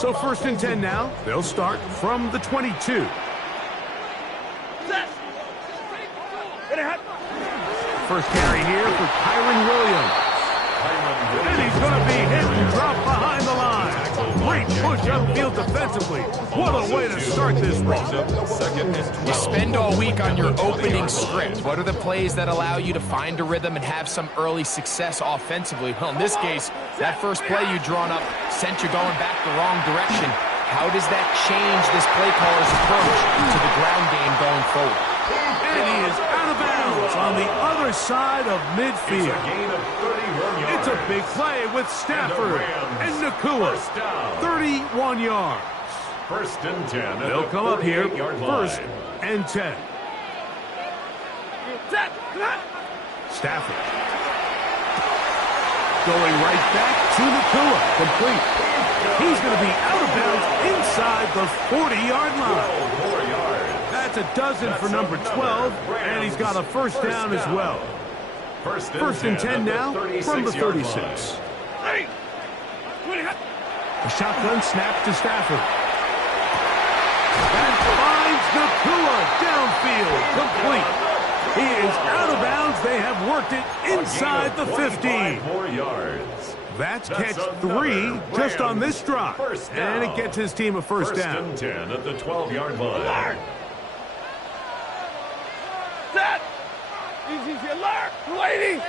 So 1st and 10 now. They'll start from the 22. First carry here for Kyron Williams. And he's going to be hit and dropped behind the line. Great push upfield defensively. What a way to start this one. You spend all week on your opening script. What are the plays that allow you to find a rhythm and have some early success offensively? Well, in this case, that first play you drawn up sent you going back the wrong direction. How does that change this play caller's approach to the ground game going forward? And he is out of bounds on the other side of midfield. It's a big play with Stafford and Nakua. 31 yards. 1st and 10. They'll come up here 1st and 10. Stafford. Going right back to Nakua. Complete. He's going to be out of bounds inside the 40-yard line. That's a dozen for number 12, and he's got a first down as well. 1st and 10 now from the 36. A shotgun snap to Stafford. That finds Nakua downfield. Complete. He is out of bounds. They have worked it inside the 15. That's catch 3 just on this drive. And it gets his team a first down. 1st and 10 at the 12-yard line. Set! Easy, alert! Waiting!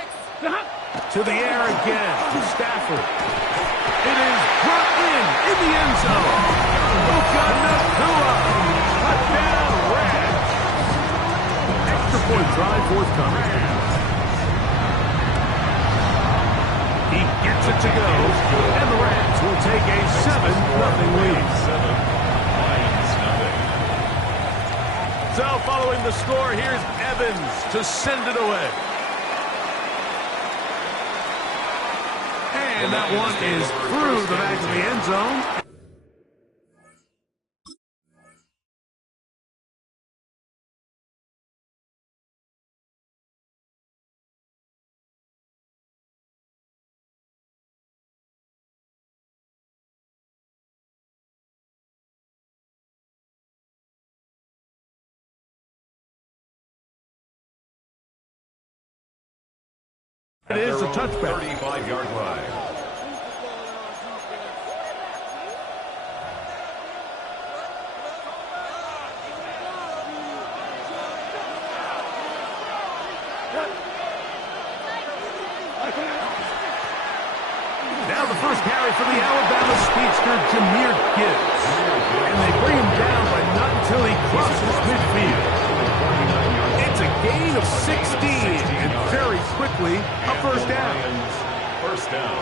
To the air again to Stafford. It is brought in the end zone. Luka Nakua. Touchdown, Rams. Extra point drive forthcoming. He gets it to go, and the Rams will take a 7-0 lead. 7-0. So following the score, here's Evans to send it away. And that one is through the back of the end zone. It is a touchback. 35-yard line. Now the first carry for the Alabama speedster, Jahmyr Gibbs. And they bring him down, but not until he crosses midfield. It's a gain of 16, and very quickly, a first down. First down.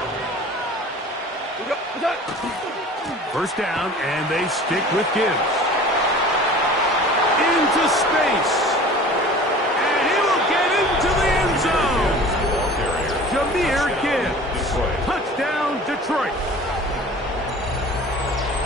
First down, and they stick with Gibbs. Into space. And he will get into the end zone. Jahmyr Gibbs. Touchdown, Detroit.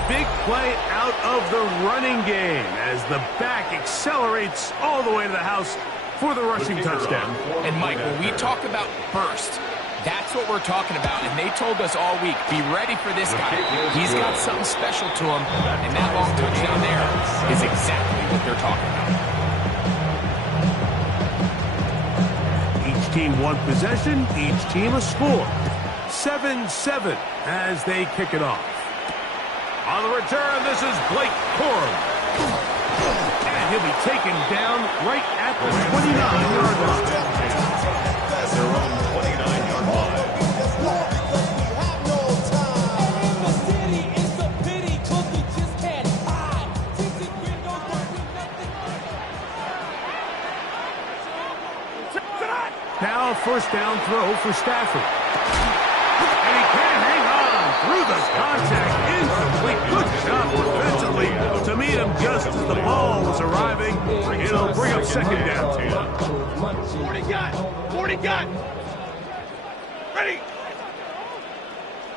Big play out of the running game as the back accelerates all the way to the house for the rushing touchdown. And Mike, when we talk about burst, that's what we're talking about. And they told us all week, be ready for this guy. He's got something special to him. And that long touchdown there is exactly what they're talking about. Each team one possession, each team a score. 7-7 as they kick it off. On the return, this is Blake Corum. And he'll be taken down right at the 29-yard line. At their own 29-yard line. Now first down throw for Stafford. And he can't hang on through the contact. Incomplete. Good job defensively to meet him just as the ball was arriving. It'll bring up second down. 40 gun! 40 gun! Ready!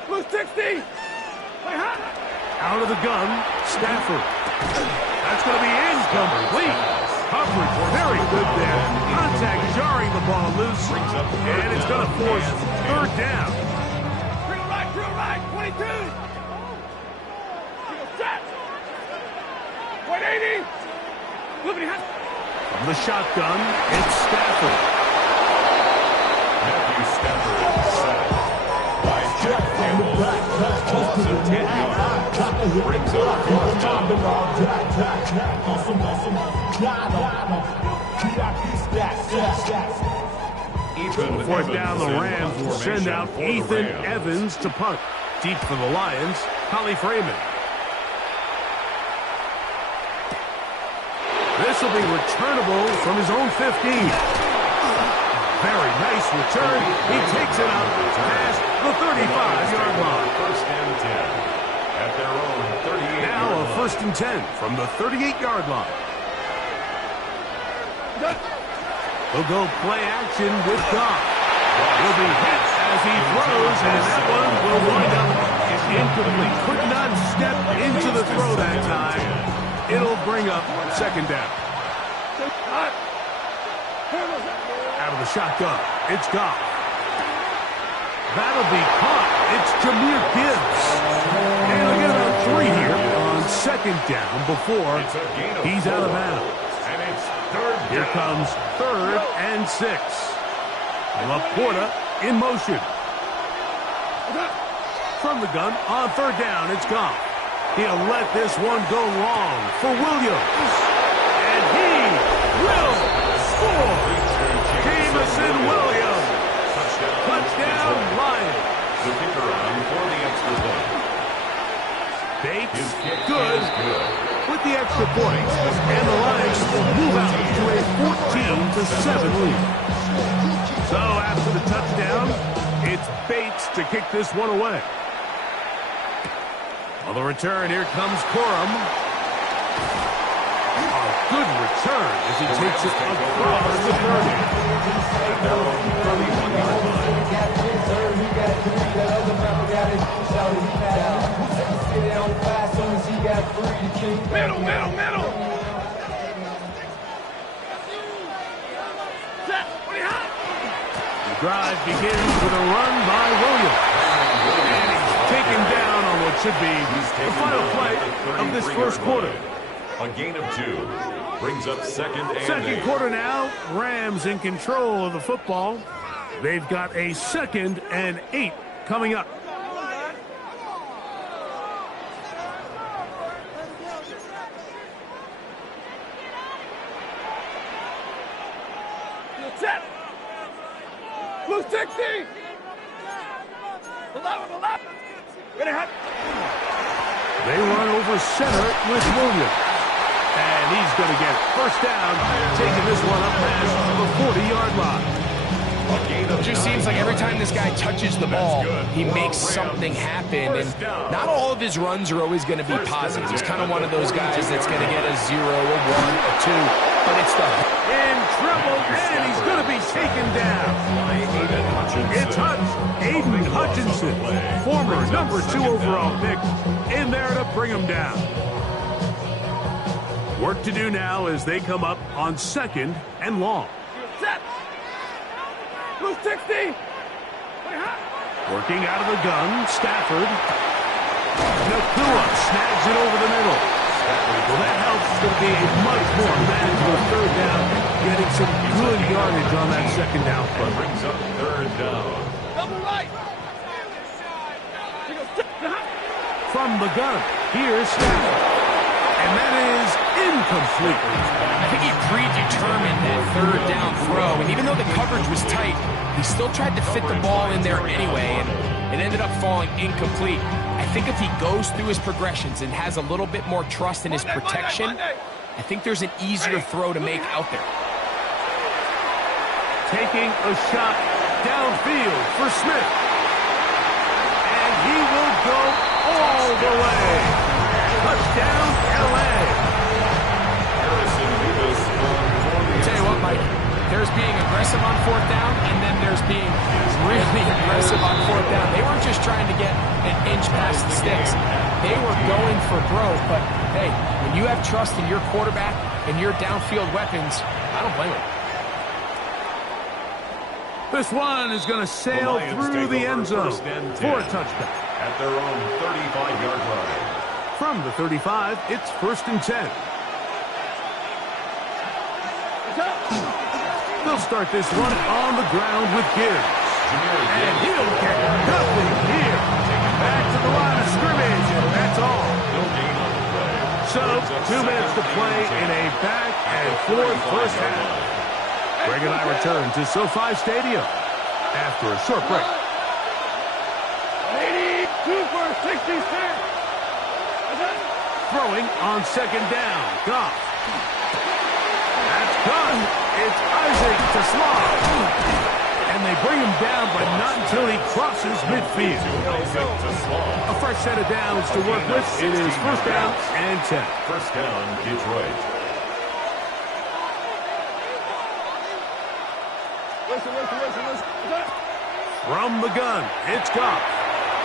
Blue 60. Out of the gun, Stafford. That's going to be incomplete. Coverage very good there. Contact jarring the ball loose. And it's going to force third down. Drill right, 22. Set. 180. From the shotgun, it's Stafford. Matthew Stafford set by Jack Campbell. Loss of 10 yards. Brings up fourth down. Fourth down, the Rams will send out Ethan Evans to punt. Deep for the Lions, Holly Freeman. This will be returnable from his own 15. Very nice return. He takes it out past the 35-yard line. First and 10 at their own 38. Now a first and 10 from the 38-yard line. He'll go play action with Goff. He'll be hit as he throws, and that one will wind up incomplete. Could not step into the throw that time. It'll bring up second down. Out of the shotgun, it's Goff. That'll be caught. It's Jahmyr Gibbs. And they'll get about 3 here on second down before he's out of bounds. And it's third down. Here comes third and 6. Laporta in motion. From the gun on third down, it's Goff. He'll let this one go long for Williams. And he will score. Jamison Williams. Touchdown, Lions. The kicker on for the extra point. Bates, good with the extra point. And the Lions will move out to a 14-7 lead. So after the touchdown, it's Bates to kick this one away. On the return, here comes Corum. A good return as he takes it across the 30. At their own 31-yard line. Middle. The drive begins with a run by Williams. And he's taken down on what should be the final play of this first quarter. A gain of 2 brings up second and 8. Second quarter now, Rams in control of the football. They've got a 2nd and 8 coming up. Set. Blue 60. 11. They run over center with Williams. And he's going to get first down, taking this one up past the 40-yard line. It just seems like every time this guy touches the ball, he makes something happen. And not all of his runs are always going to be positive. He's kind of one of those guys that's going to get a 0, a 1, a 2. But it's the... In trouble, and he's going to be taken down. It's Aiden Hutchinson, former number 2 overall pick, in there to bring him down. Work to do now as they come up on 2nd and long. Set. Blue 60. Working out of the gun, Stafford. Nakua snags it over the middle. Well, that helps to be a much more manageable third down, getting some good yardage on that second down play. Brings up third down. Double right. From the gun, here's Stafford. And that is incomplete. I think he predetermined that third down throw, and even though the coverage was tight, he still tried to fit the ball in there anyway, and it ended up falling incomplete. I think if he goes through his progressions and has a little bit more trust in his protection, I think there's an easier throw to make out there. Taking a shot downfield for Smith. And he will go all the way. Touchdown, L.A. Tell you what, Mike, there's being aggressive on fourth down, and then there's being really aggressive on fourth down. They weren't just trying to get an inch past the sticks. They were going for broke, but hey, when you have trust in your quarterback and your downfield weapons, I don't blame him. This one is going to sail through the end zone for a touchdown. At their own 35-yard line. From the 35, it's 1st and 10. They'll start this one on the ground with Gibbs. And he'll get nothing here. Back to the line of scrimmage, and that's all. So, 2 minutes to play in a back-and-forth first half. Greg and I return to SoFi Stadium after a short break. 82 for 66. Throwing on 2nd down. Goff. That's done. It's Isaac to Slav. And they bring him down, but not until he crosses midfield. A fresh set of downs to work with. It is 1st down and 10. 1st down, Detroit. From the gun, it's Goff.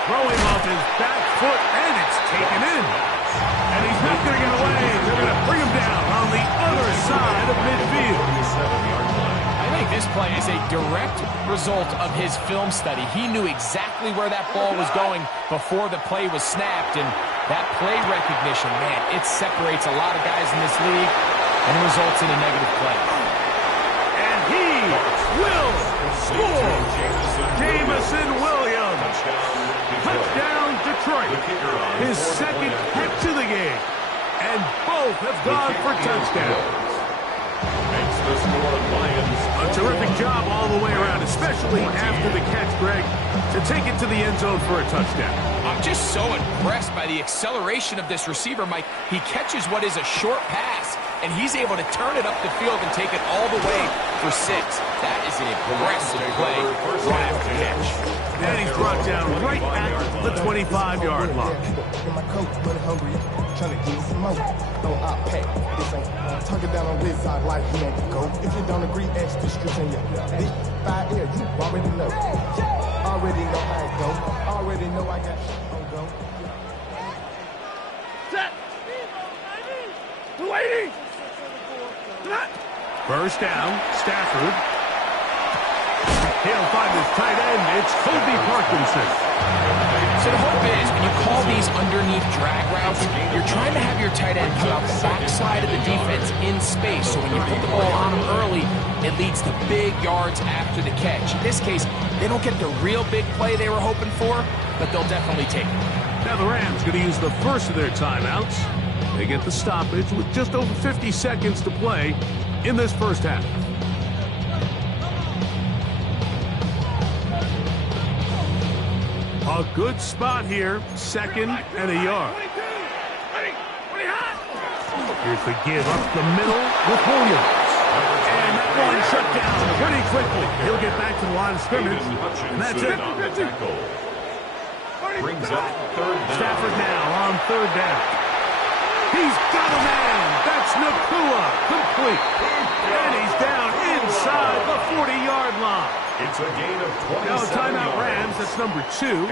Throwing off his back foot, and it's taken in. And he's not going to get away. They're going to bring him down on the other side of midfield. I think this play is a direct result of his film study. He knew exactly where that ball was going before the play was snapped, and that play recognition, man, it separates a lot of guys in this league and results in a negative play. And he will score. Jameson Williams. Touchdown, Detroit. His 2nd catch of the game. And both have gone for touchdowns. A terrific job all the way around, especially after the catch, Greg, to take it to the end zone for a touchdown. I'm just so impressed by the acceleration of this receiver, Mike. He catches what is a short pass, and he's able to turn it up the field and take it all the way for 6. That is an impressive play right after the catch. And he's brought down right at the 25-yard line. Trying to get some more. No, I pack. This ain't talking down on this side like he ain't go. If you don't agree, ask the streets in your bitch. 5 air, you already know. Already know how it go. Already know I got shit on go. Set. 280. 1st down, Stafford. He'll find his tight end. It's Kobe Parkinson. So the hope is, when you call these underneath drag routes, you're trying to have your tight end come out the backside of the defense in space. So when you put the ball on him early, it leads to big yards after the catch. In this case, they don't get the real big play they were hoping for, but they'll definitely take it. Now the Rams going to use the first of their timeouts. They get the stoppage with just over 50 seconds to play in this first half. A good spot here, 2nd and a yard. Here's the give up the middle with Williams. And that one shut down pretty quickly. He'll get back to the line of scrimmage, and that's it. Brings up 3rd down. Stafford now on 3rd down. He's got a man. That's Nakua, complete. And he's down inside the 40-yard line. It's a gain of 27 Now a timeout yards. Rams, that's number 2.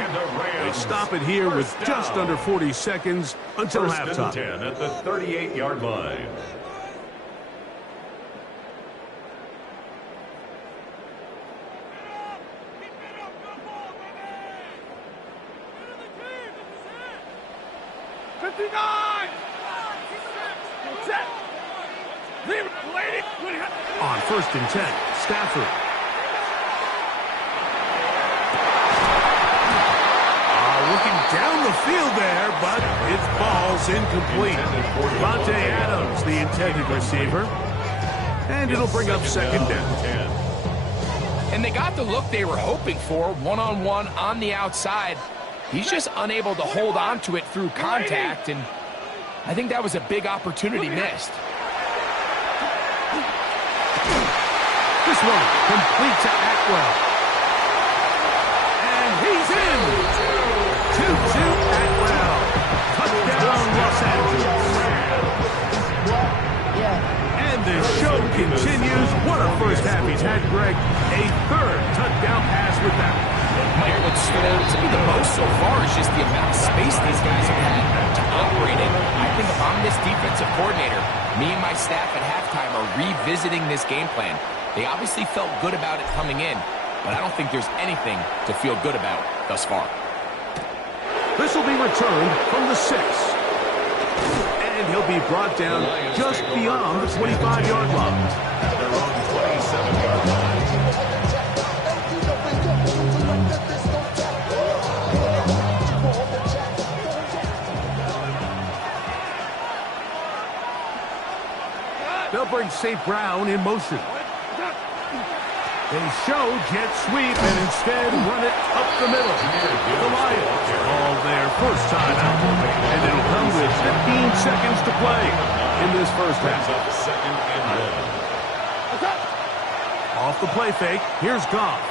They stop it here with just under 40 seconds until 1st and halftime. 10 at the 38-yard line. On 1st and 10, Stafford. Looking down the field there, but it's ball's incomplete. Devontae Adams, the intended receiver. And it'll bring up 2nd down. And they got the look they were hoping for, one-on-one on the outside. He's just unable to hold on to it through contact, and I think that was a big opportunity missed. This one complete to Atwell. And he's in. 2-2 Atwell. Touchdown Los Angeles. And the show continues. What a first half he's had, Greg. A 3rd touchdown pass with that. Mike, what stood out to me the most so far is just the amount of space these guys have had to operate in. I think if I'm this defensive coordinator, me and my staff at halftime are revisiting this game plan. They obviously felt good about it coming in, but I don't think there's anything to feel good about thus far. This will be returned from the 6. And he'll be brought down just beyond the 25-yard line. At their own 27-yard line. They'll bring St. Brown in motion. They show jet sweep and instead run it up the middle. The Lions call their first time out. And it'll come with 15 seconds to play in this first half. Off the play fake, here's Goff.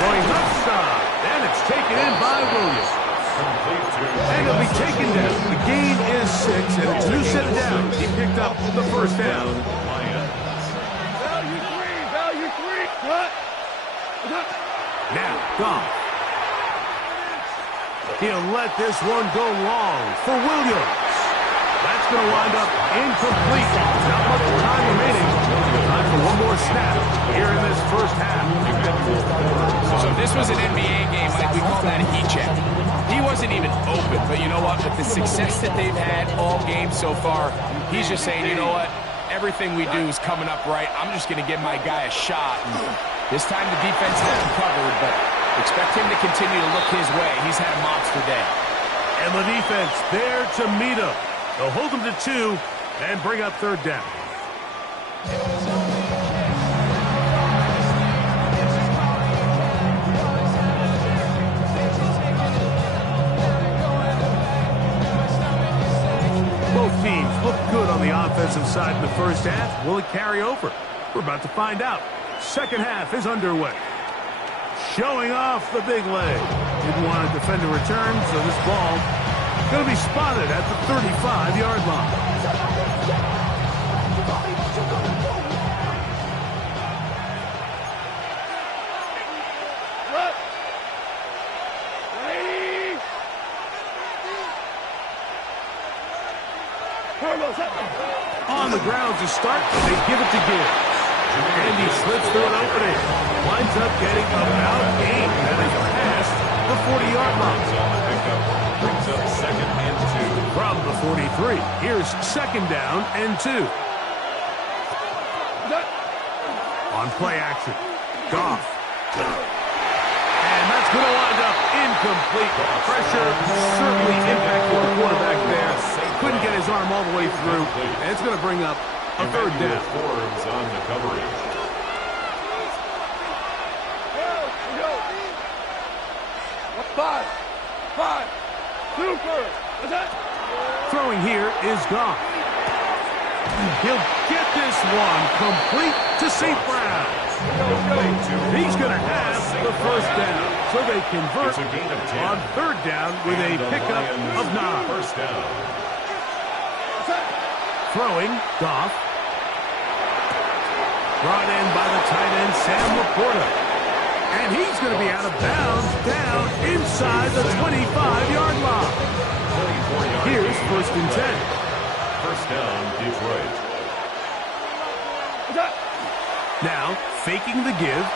Going left side, and it's taken in by Williams. And it'll be taken down. The gain is 6, and it's a new set of downs. He picked up the first down. Value three. What? Now, Goff. He'll let this one go long for Williams. That's going to wind up incomplete. Not much time remaining. Time for one more snap here in this first half. So this was an NBA game, like we call that a heat check. He wasn't even open, but you know what? With the success that they've had all game so far, he's just saying, you know what? Everything we do is coming up right. I'm just going to give my guy a shot. And this time the defense has him covered, but expect him to continue to look his way. He's had a monster day. And the defense there to meet him. They'll hold him to 2 and bring up third down. Both teams look good on the offensive side in the first half. Will it carry over? We're about to find out. Second half is underway. Showing off the big leg. Didn't want to defend a return, so this ball going to be spotted at the 35-yard line. On the ground to start, they give it to Gibbs. And he slips through an opening. Winds up getting about 8. That is past the 40-yard line. Brings up second and 2. From the 43, here's second down and 2. On play action, Goff. And that's going to wind up incomplete. Pressure certainly impacted the quarterback there. Couldn't get his arm all the way through. And it's going to bring up a third down. Forbes on the coverage. Five. Super. Throwing here is Goff. He'll get this one complete to St. Brown. He's going to have the first down. So they convert on third down with a pickup of 9. First down. Throwing, Goff. Brought in by the tight end, Sam Laporta. And he's going to be out of bounds down inside the 25-yard line. Here's first and 10. First down, Detroit. Now, faking the give.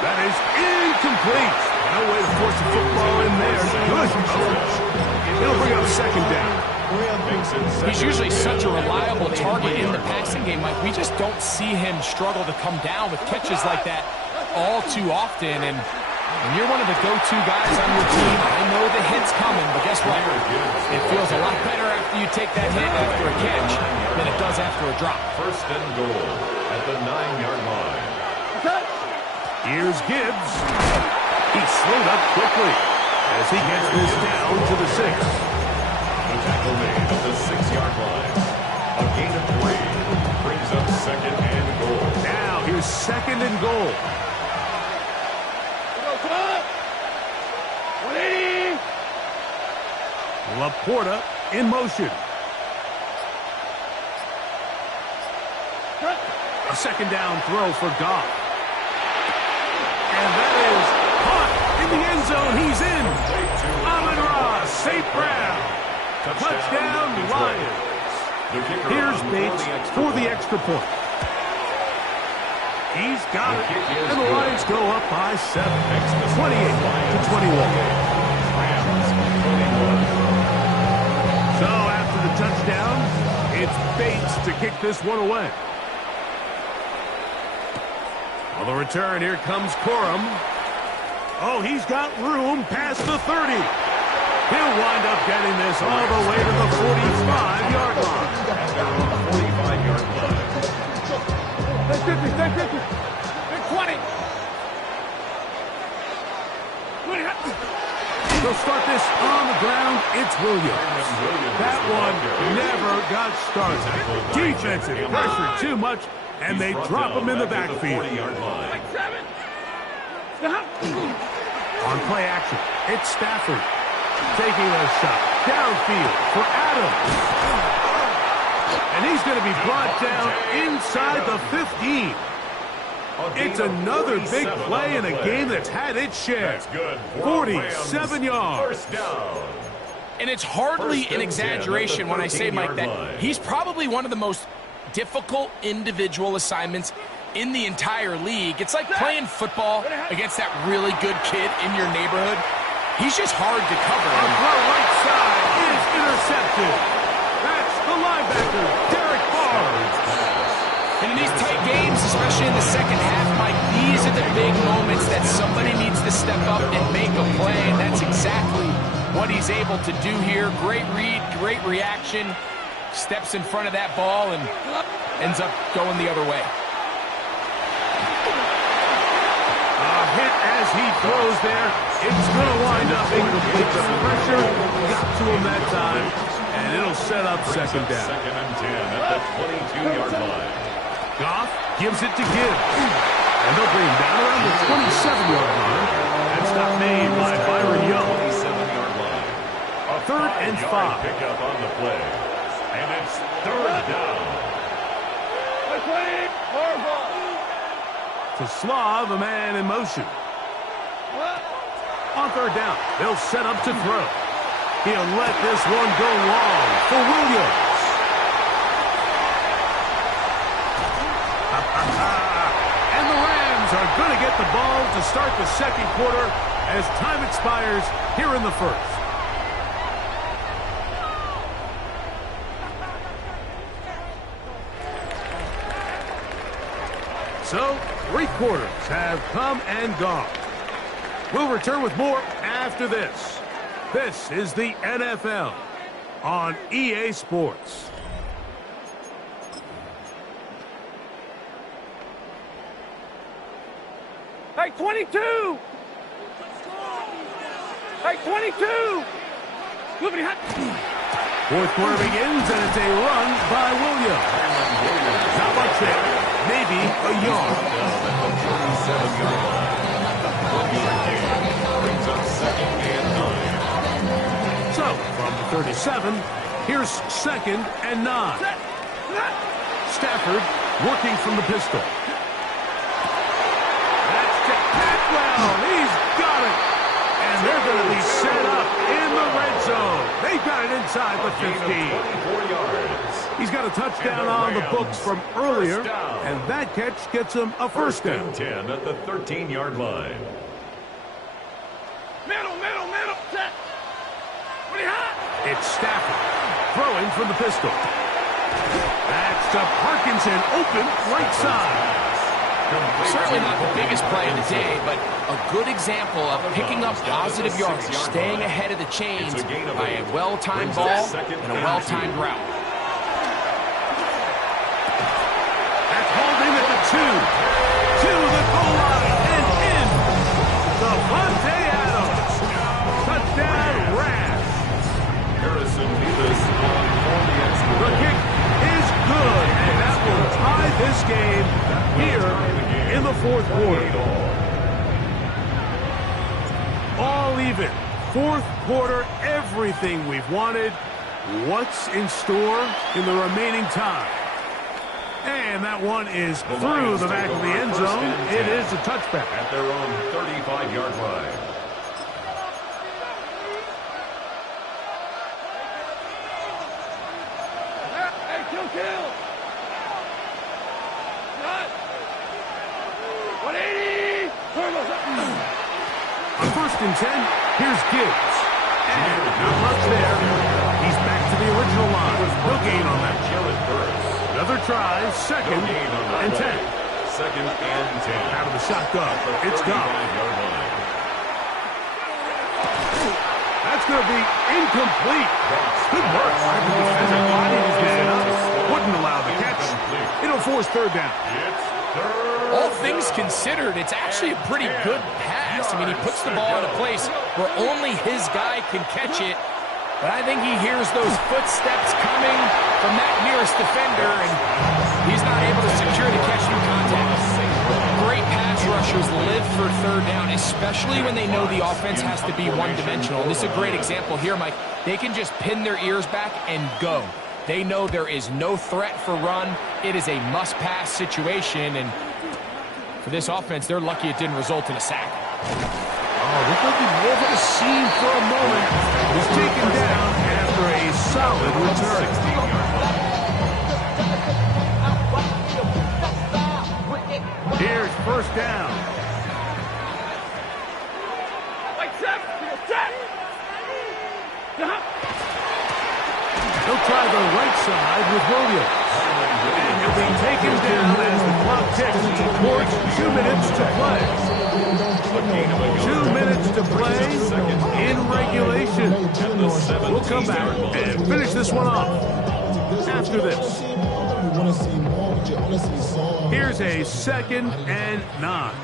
That is incomplete. No way to force a football in there. Good coverage. It'll bring up second down. He's usually such a reliable target in the passing game, Mike. We just don't see him struggle to come down with catches like that all too often. And when you're one of the go-to guys on your team, I know the hit's coming, but guess what? It feels a lot better after you take that hit after a catch than it does after a drop. First and goal at the 9-yard line. Here's Gibbs. He slowed up quickly as he gets this down to the 6. The tackle made at the 6-yard line. A gain of 3 brings up second and goal. Now here's second and goal. Laporta in motion. A second down throw for Goff. And that is caught in the end zone. He's in. Amon-Ra St. Brown. Touchdown, Lions. Here's Bates for the extra point. He's got it. And the Lions go up by 7. 28-21. So after the touchdown, it's Bates to kick this one away. On the return, here comes Corum. Oh, he's got room past the 30. He'll wind up getting this all the way to the 45-yard line. And they're on the 45-yard line. Stay 50, stay 50. Stay 20. They'll start this on the ground. It's Williams. That one never got started. Defensive pressure too much, and they drop him in the backfield. On play action, it's Stafford taking a shot downfield for Adams. And he's going to be brought down inside the 15. It's another big play in a game that's had its share. 47 yards. And it's hardly an exaggeration when I say, Mike, that he's probably one of the most difficult individual assignments in the entire league. It's like playing football against that really good kid in your neighborhood. He's just hard to cover. The right side is intercepted. That's the linebacker, Derek Barnes. And in these tight games, especially in the second half, Mike, these are the big moments that somebody needs to step up and make a play, and that's exactly what he's able to do here. Great read, great reaction, steps in front of that ball and ends up going the other way. A hit as he throws there. It's going to wind up incomplete. The pressure got to him that time, and it'll set up second down. Second and 10 at the 22-yard line. Goff gives it to Gibbs. And they'll bring him down around the 27-yard line. That's not made by Byron Young. 27-yard line. A 3rd and 5. Pickup on the play. And it's 3rd down. To Slav, a man in motion. On 3rd down, they'll set up to throw. He'll let this one go long for Williams. And the Rams are going to get the ball to start the second quarter as time expires here in the first. So, 3 quarters have come and gone. We'll return with more after this. This is the NFL on EA Sports. Hey, 22! Hey, 22! Fourth quarter begins, and it's a run by Williams. Not much there. Maybe a yard. So, from the 37, here's 2nd and 9. Stafford working from the pistol. That's to Atwell. He's got it. And they're going to be set up in the red zone. They've got it inside the 15. He's got a touchdown on the books from earlier, and that catch gets him a first down. 10 at the 13-yard line. Middle, set. Pretty hot. It's Stafford throwing from the pistol. That's to Parkinson, open right side. Certainly not the biggest play of the day, but a good example of picking up positive yardage, staying ahead of the chains by a well-timed ball and a well-timed route. That's holding at the 2. To the goal line and in. Devontae Adams. Touchdown, Rams. Harrison Davis on the extra. The kick is good, and that will tie this game here in the fourth quarter. All even. Fourth quarter, everything we've wanted. What's in store in the remaining time? And that one is through the back of the end zone. It is a touchback. At their own 35-yard line. Hey, kill. Cut. 180. On 1st and 10, here's Gibbs. And not much there. He's back to the original line. No gain on that. Another try, 2nd and 10. 2nd and 10. Out of the shotgun. It's gone. That's going to be incomplete. Good work. The defender bodied his man up. Wouldn't allow the catch. It'll force 3rd down. All things considered, it's actually a pretty good pass. I mean, he puts the ball in a place where only his guy can catch it. But I think he hears those footsteps coming from that nearest defender, and he's not able to secure the catch through contact. Great pass rushers live for 3rd down, especially when they know the offense has to be one-dimensional. And this is a great example here, Mike. They can just pin their ears back and go. They know there is no threat for run. It is a must-pass situation, and for this offense, they're lucky it didn't result in a sack. Oh, looked like he over the seam for a moment. Was taken down after a solid return. Here's 1st down. He'll try the right side with Williams. And he'll be taken down as the clock ticks towards 2 minutes to play. 2 minutes to play in regulation. We'll come back and finish this one off after this. Here's a 2nd and 9.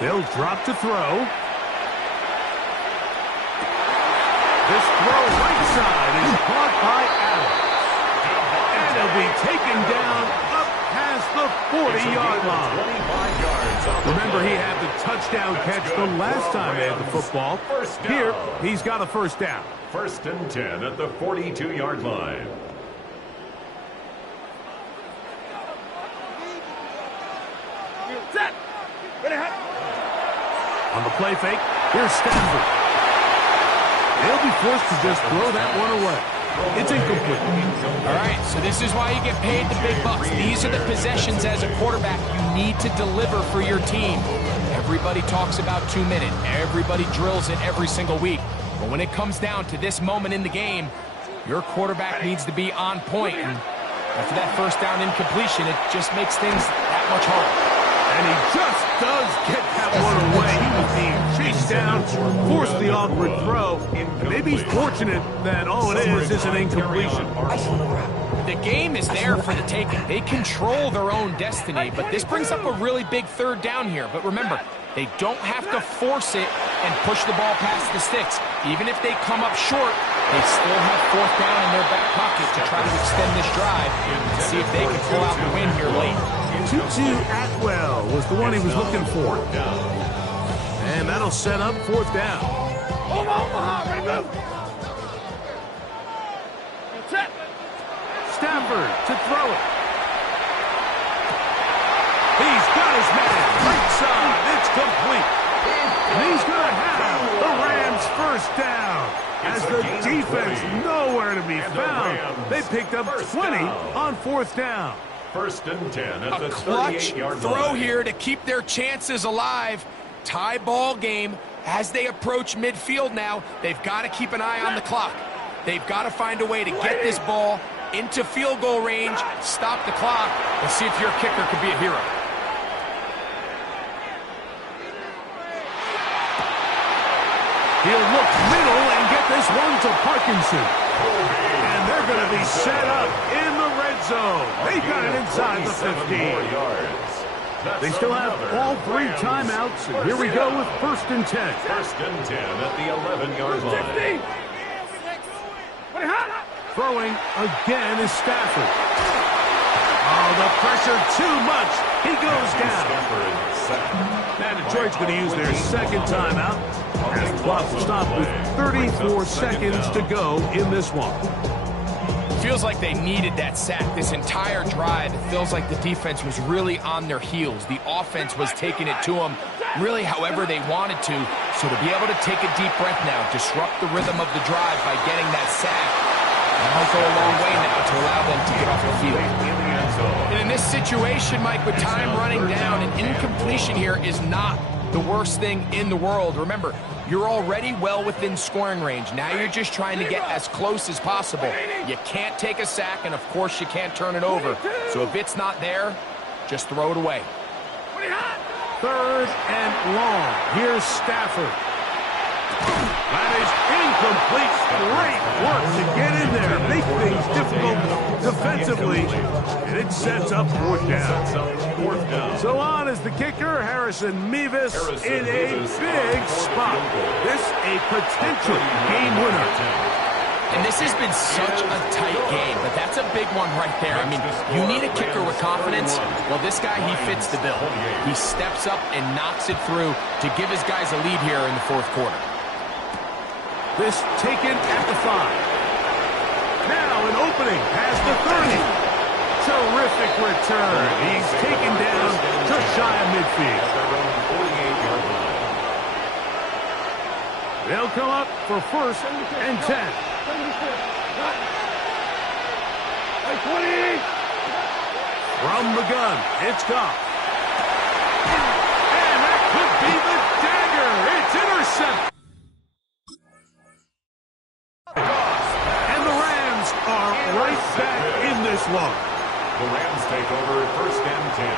They'll drop to throw. This throw right side is caught by Adams. And he'll be taken down up past the 40-yard line. Remember, he had the touchdown catch the last time they had the football. Here, he's got a 1st down. 1st and 10 at the 42-yard line. On the play fake, here's Stafford. They'll be forced to just throw that one away. It's incomplete. All right, so this is why you get paid the big bucks. These are the possessions as a quarterback you need to deliver for your team. Everybody talks about 2 minutes. Everybody drills it every single week. But when it comes down to this moment in the game, your quarterback needs to be on point. And after that 1st down incompletion, it just makes things that much harder. And he just does get that one away. He was being chased down, forced the awkward throw. Maybe he's fortunate that all it is an incompletion. The game is there for the taking. They control their own destiny, but this brings up a really big 3rd down here. But remember, they don't have to force it and push the ball past the sticks. Even if they come up short, they still have 4th down in their back pocket to try to extend this drive and see if they can pull out the win here late. Tutu Atwell was the one he was looking for. And that'll set up 4th down. Stafford to throw it. He's got his man. Right side. It's complete. And he's going to have the Rams 1st down. As the defense nowhere to be found. They picked up 20 on 4th down. 1st and 10 at the 38-yard line. A clutch throw here to keep their chances alive. Tie ball game as they approach midfield now. They've got to keep an eye on the clock. They've got to find a way to get this ball into field goal range, stop the clock, and see if your kicker could be a hero. He'll look middle and get this one to Parkinson. And they're going to be set up in the red zone. They've got it inside the 15. They still have all 3 timeouts. And here we go with 1st and 10. 1st and 10 at the 11-yard line. Throwing again is Stafford. Oh, the pressure too much. He goes down. Now Detroit's going to use their second timeout. As the clock will stop with 34 seconds to go in this one. Feels like they needed that sack this entire drive. It feels like the defense was really on their heels. The offense was taking it to them really however they wanted to. So to be able to take a deep breath now, disrupt the rhythm of the drive by getting that sack, that'll go a long way now to allow them to get off the field. And in this situation, Mike, with time running down, an incompletion here is not the worst thing in the world. Remember, you're already well within scoring range. Now you're just trying to get as close as possible. You can't take a sack, and of course you can't turn it over. So if it's not there, just throw it away. 3rd and long. Here's Stafford. That is incomplete. Great work to get in there, make things difficult defensively, and it sets up 4th down. So on is the kicker, Harrison Mevis, in a big spot. This a potential game winner. And this has been such a tight game, but that's a big one right there. I mean, you need a kicker with confidence. Well, this guy, he fits the bill. He steps up and knocks it through to give his guys a lead here in the 4th quarter. This taken at the 5. Now an opening past the 30. Terrific return. He's taken down just shy of midfield. They'll come up for 1st and 10. From the gun, it's Goff. And that could be the dagger. It's intercepted. And the Rams are right back in this one. The Rams take over at 1st and 10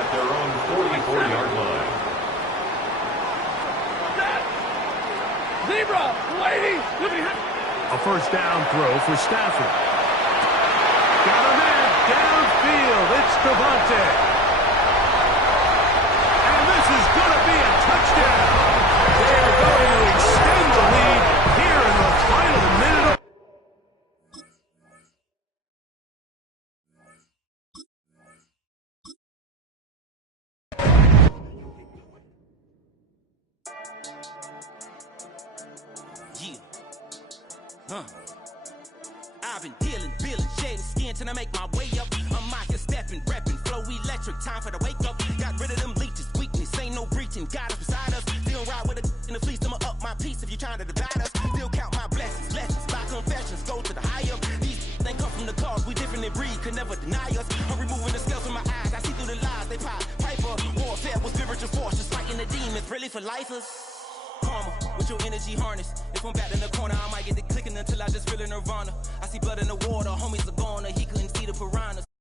at their own 44-yard line. Zebra, lady. A 1st down throw for Stafford. Got a man downfield. It's Devontae. And this is going to be a touchdown. They are going to extend the lead here in the final minute. I've been dealing, shedding skin till I make my way up. I'm out here stepping, repping, flow electric, time for the wake up. Got rid of them leeches, weakness, ain't no breaching. God is beside us, still ride with a in the fleece. I'ma up my piece if you're trying to divide us. Still count my blessings, lessons, my confessions, go to the higher. These they come from the cause, we different in breed, could never deny us. I'm removing the scales from my eyes, I see through the lies, they pop. Piper, warfare with spiritual force, just fighting the demons, really for lifers. Karma, with your energy harness. If I'm back in the corner, I might get the clicking until I just feel a nirvana. I see blood in the water, homies are gone.